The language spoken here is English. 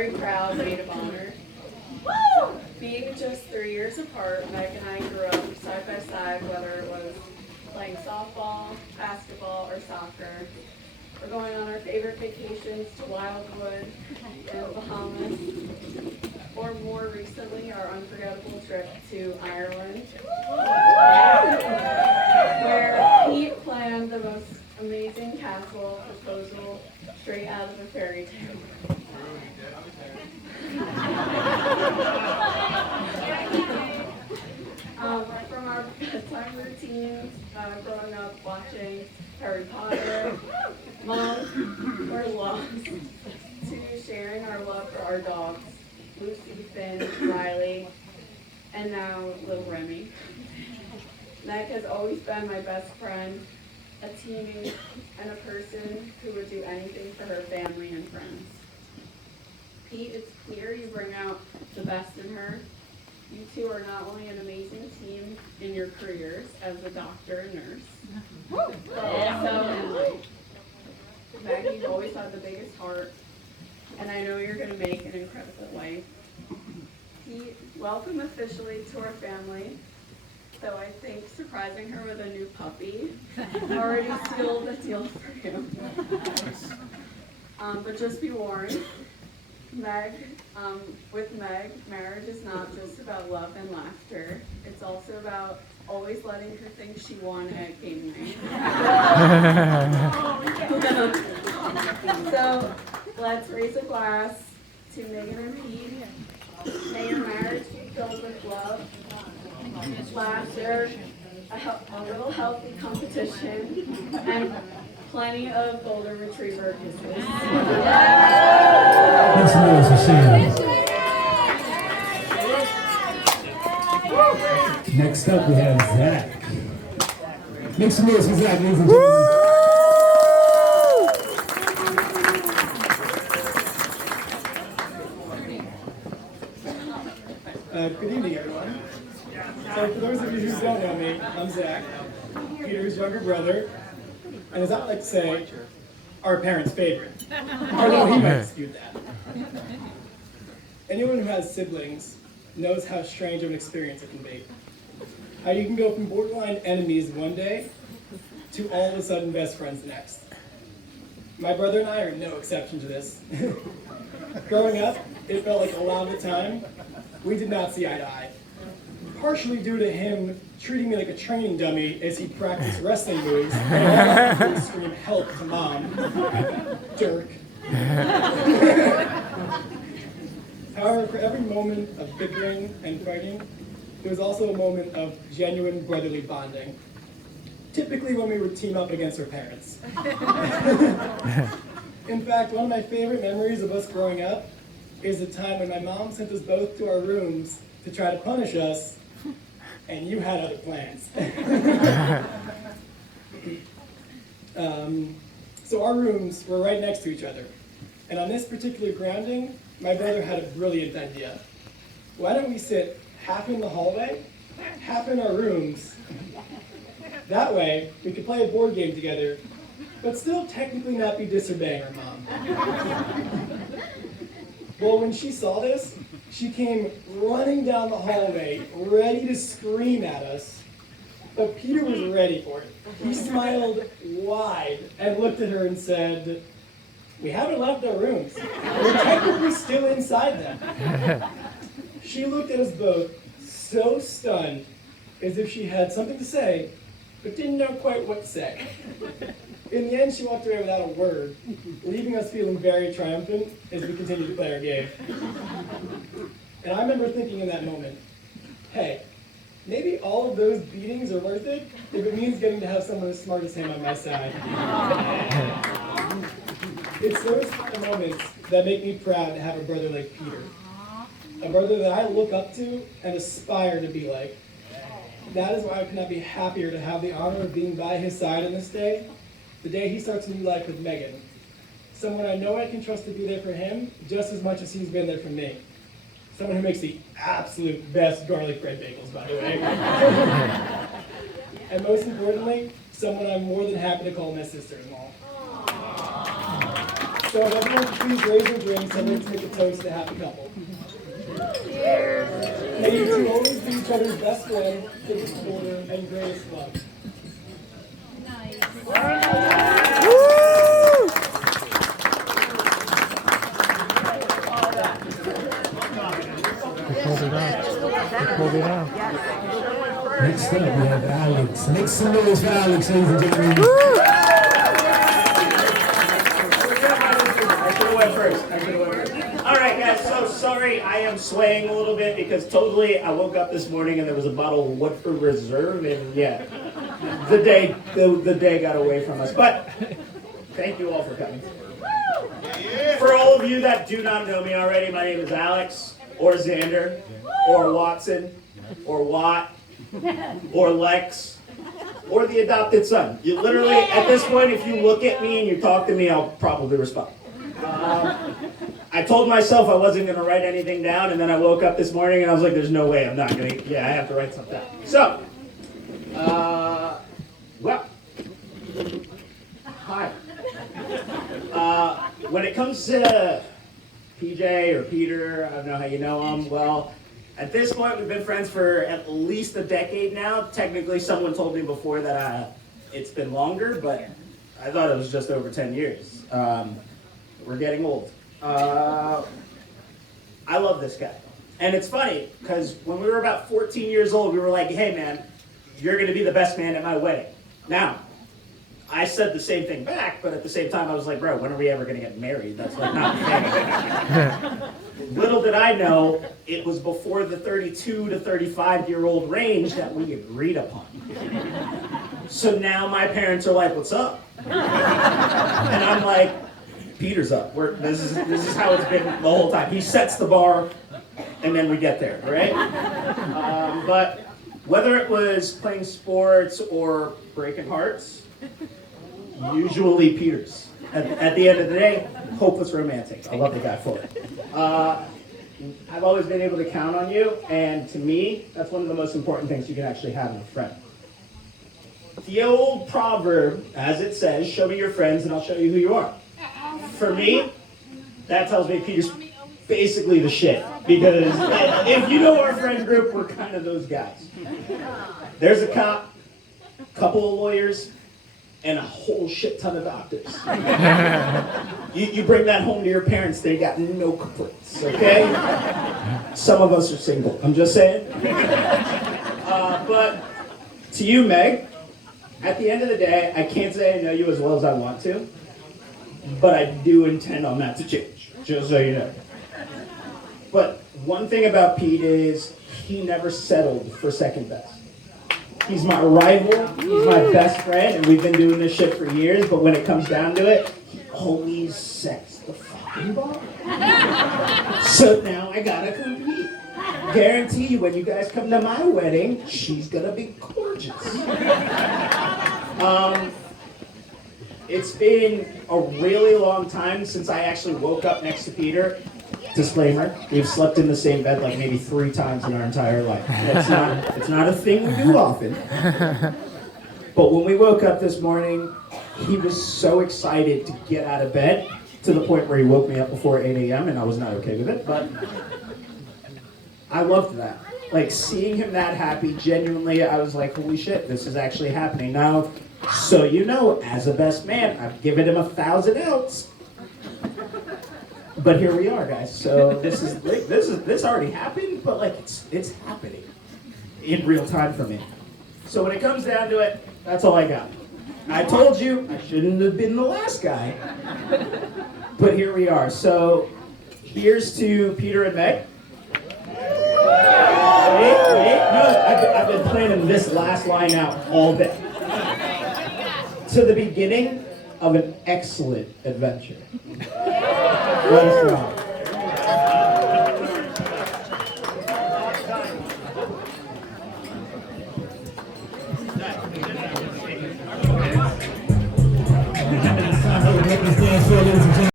very proud maid of honor. Being just 3 years apart, Meg and I grew up side by side, whether it was playing softball, basketball, or soccer. We're going on our favorite vacations to Wildwood and the Bahamas, or more recently, our unforgettable trip to Ireland, where Pete planned the most amazing castle proposal straight out of a fairy tale. From our bedtime routines, growing up watching Harry Potter, Mom, or Lost, to sharing our love for our dogs, Lucy, Finn, Riley, and now little Remy. Meg has always been my best friend, a teammate, and a person who would do anything for her family and friends. Pete, it's clear you bring out the best in her. You two are not only an amazing team in your careers as a doctor and nurse, but also in life. Meg, you've always had the biggest heart, and I know you're going to make an incredible wife. Pete, welcome officially to our family, though I think surprising her with a new puppy already sealed the deal for you. But just be warned, with Meg, marriage is not just about love and laughter. It's also about always letting her think she won at game night. So let's raise a glass to Megan and Pete. May your marriage be filled with love, laughter, a little healthy competition, and plenty of golden retriever kisses. Thanks a million for seeing us. Next up, we have Zach. Make some noise for Zach, ladies and gentlemen. Good evening, everyone. So, for those of you who don't know me, I'm Zach, Peter's younger brother, and as I like to say, our parents' favorite. Although he might dispute that. Anyone who has siblings knows how strange of an experience it can be. How you can go from borderline enemies one day to all of a sudden best friends the next. My brother and I are no exception to this. Growing up, it felt like a lot of the time, we did not see eye to eye. Partially due to him treating me like a training dummy as he practiced wrestling moves, and I would scream help to Mom. Jerk. However, for every moment of bickering and fighting, there was also a moment of genuine brotherly bonding. Typically when we would team up against our parents. In fact, one of my favorite memories of us growing up is the time when my mom sent us both to our rooms to try to punish us, and you had other plans. So our rooms were right next to each other. And on this particular grounding, my brother had a brilliant idea. Why don't we sit half in the hallway, half in our rooms? That way, we could play a board game together, but still technically not be disobeying our mom. Well, when she saw this, she came running down the hallway, ready to scream at us, but Peter was ready for it. He smiled wide and looked at her and said, "We haven't left our rooms. We're technically still inside them." She looked at us both so stunned, as if she had something to say, but didn't know quite what to say. In the end, she walked away without a word, leaving us feeling very triumphant as we continued to play our game. And I remember thinking in that moment, hey, maybe all of those beatings are worth it if it means getting to have someone as smart as him on my side. It's those kind of moments that make me proud to have a brother like Peter. A brother that I look up to and aspire to be like. That is why I could not be happier to have the honor of being by his side on this day, the day he starts a new life with Megan. Someone I know I can trust to be there for him just as much as he's been there for me. Someone who makes the absolute best garlic bread bagels, by the way. And most importantly, someone I'm more than happy to call my sister-in-law. So if everyone could please raise their drinks, I'd like to make a toast to a happy couple. May you two always be each other's best friend, biggest supporter, and greatest love. Next up, we have Alex. Make some noise for Alex, ladies and gentlemen. I should have went first. All right, guys. So sorry, I am swaying a little bit because totally I woke up this morning and there was a bottle of Woodford Reserve, and yeah, the day got away from us. But thank you all for coming. For all of you that do not know me already, my name is Alex, or Xander, or Watson, or Watt, or Lex, or the adopted son. You literally, at this point, if you look at me and you talk to me, I'll probably respond. I told myself I wasn't going to write anything down, and then I woke up this morning and I was like, there's no way I'm not going to, I have to write something down. So, well, hi. When it comes to PJ or Peter, I don't know how you know him, well, at this point, we've been friends for at least a decade now. Technically, someone told me before that it's been longer, but I thought it was just over 10 years. We're getting old. I love this guy. And it's funny, because when we were about 14 years old, we were like, hey man, you're going to be the best man at my wedding. Now, I said the same thing back, but at the same time, I was like, bro, when are we ever going to get married? That's like not fair. Little did I know, it was before the 32 to 35-year-old range that we agreed upon. So now my parents are like, what's up? And I'm like, Peter's up. This is how it's been the whole time. He sets the bar, and then we get there, right? But whether it was playing sports or breaking hearts, usually Peter's. At the end of the day, hopeless romantic. I love the guy for it. I've always been able to count on you, and to me, that's one of the most important things you can actually have in a friend. The old proverb, as it says, show me your friends and I'll show you who you are. For me, that tells me Peter's basically the shit. Because if you know our friend group, we're kind of those guys. There's a cop, couple of lawyers, and a whole shit ton of doctors. You bring that home to your parents, they got no complaints, okay? Some of us are single, I'm just saying. But to you, Meg, at the end of the day, I can't say I know you as well as I want to, but I do intend on that to change, just so you know. But one thing about Pete is he never settled for second best. He's my rival, he's my best friend, and we've been doing this shit for years, but when it comes down to it, he always sets the fucking bar. So now I gotta compete. Guarantee you, when you guys come to my wedding, she's gonna be gorgeous. It's been a really long time since I actually woke up next to Peter. Disclaimer, we've slept in the same bed like maybe 3 times in our entire life. It's not a thing we do often. But when we woke up this morning, he was so excited to get out of bed to the point where he woke me up before 8 a.m. and I was not okay with it, but I loved that. Like seeing him that happy, genuinely, I was like, holy shit, this is actually happening. Now, so you know, as a best man, I've given him 1,000 outs. But here we are, guys. So this already happened, but like it's happening in real time for me. So when it comes down to it, that's all I got. I told you I shouldn't have been the last guy, but here we are. So here's to Peter and Meg. Wait, no, I've been planning this last line out all day. To the beginning of an excellent adventure. Let us know.